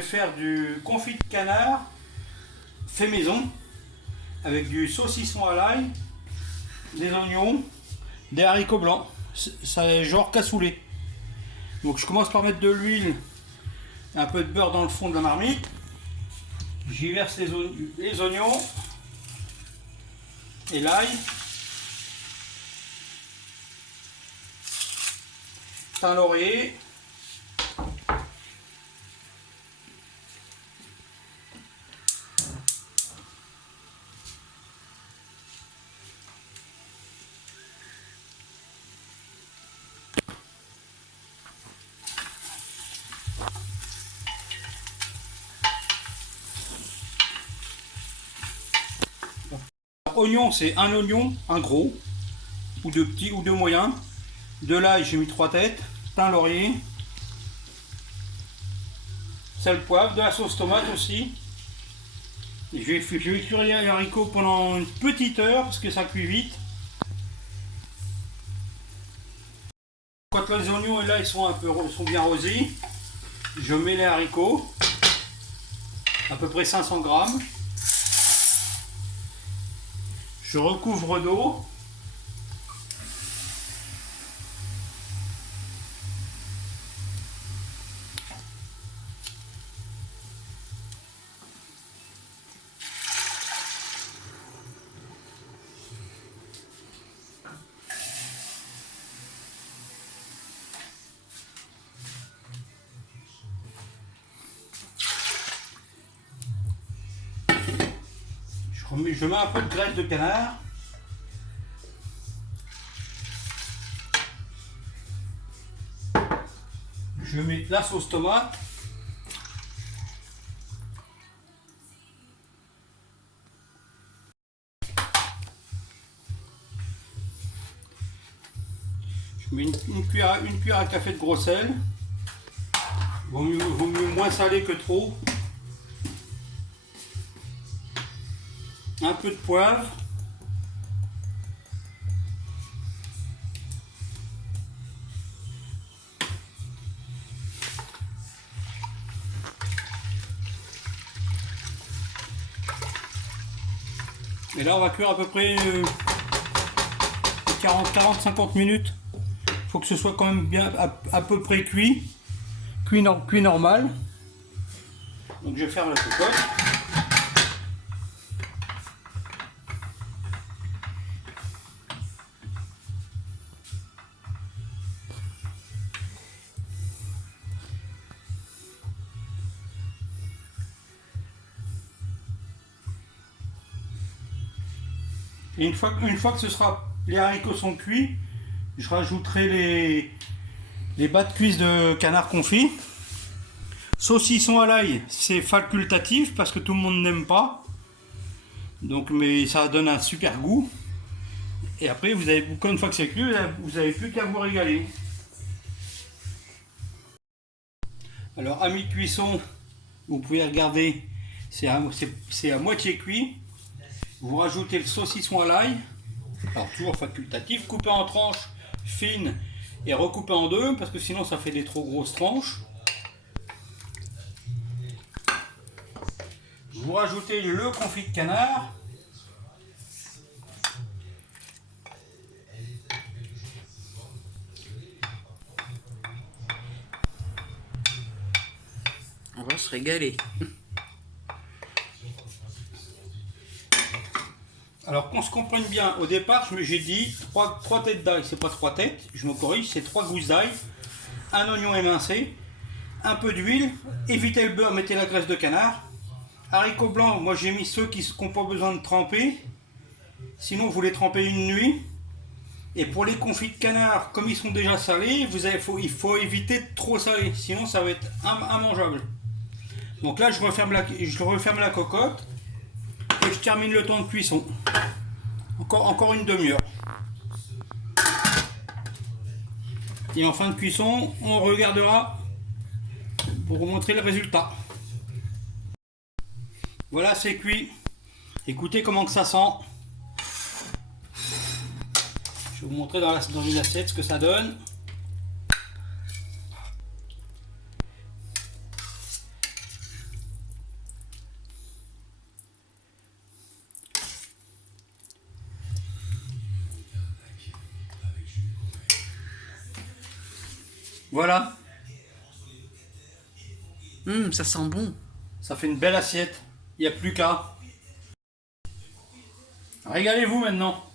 vais faire du confit de canard fait maison avec du saucisson à l'ail, des oignons, des haricots blancs. Ça est genre cassoulet. Donc je commence par mettre de l'huile et un peu de beurre dans le fond de la marmite. J'y verse les oignons et l'ail. Thym laurier. Oignon, c'est un oignon, un gros, ou deux petits, ou deux moyens. De l'ail, j'ai mis 3 têtes. Thym laurier. Sel, poivre, de la sauce tomate aussi. Je vais cuire les haricots pendant une petite heure parce que ça cuit vite. Quand les oignons et l'ail sont bien rosés, je mets les haricots, à peu près 500 grammes. Je recouvre d'eau. Je mets un peu de graisse de canard. Je mets la sauce tomate. Je mets une cuillère à café de gros sel. Vaut mieux moins salé que trop. Un peu de poivre. Et là on va cuire à peu près 40-50 minutes. Il faut que ce soit quand même bien à peu près cuit. Cuit normal. Donc je ferme la cocotte. Et une fois que les haricots sont cuits, je rajouterai les bas de cuisse de canard confit. Saucisson à l'ail, c'est facultatif parce que tout le monde n'aime pas. Donc, mais ça donne un super goût. Et après, une fois que c'est cuit, vous n'avez plus qu'à vous régaler. Alors, à mi-cuisson, vous pouvez regarder, c'est à moitié cuit. Vous rajoutez le saucisson à l'ail, alors toujours facultatif, coupé en tranches fines et recoupé en deux, parce que sinon ça fait des trop grosses tranches. Vous rajoutez le confit de canard. On va se régaler. Alors qu'on se comprenne bien, au départ j'ai dit 3 têtes d'ail, c'est pas 3 têtes, je me corrige, c'est 3 gousses d'ail, un oignon émincé, un peu d'huile, évitez le beurre, mettez la graisse de canard. Haricots blancs, moi j'ai mis ceux qui n'ont pas besoin de tremper, sinon vous les trempez une nuit. Et pour les confits de canard, comme ils sont déjà salés, il faut éviter de trop saler, sinon ça va être immangeable. Donc là je referme la cocotte et je termine le temps de cuisson. Encore une demi-heure. Et en fin de cuisson, on regardera pour vous montrer le résultat. Voilà, c'est cuit. Écoutez comment que ça sent. Je vais vous montrer dans une assiette ce que ça donne. Voilà, Ça sent bon. ça fait une belle assiette. Il n'y a plus qu'à. Régalez-vous maintenant.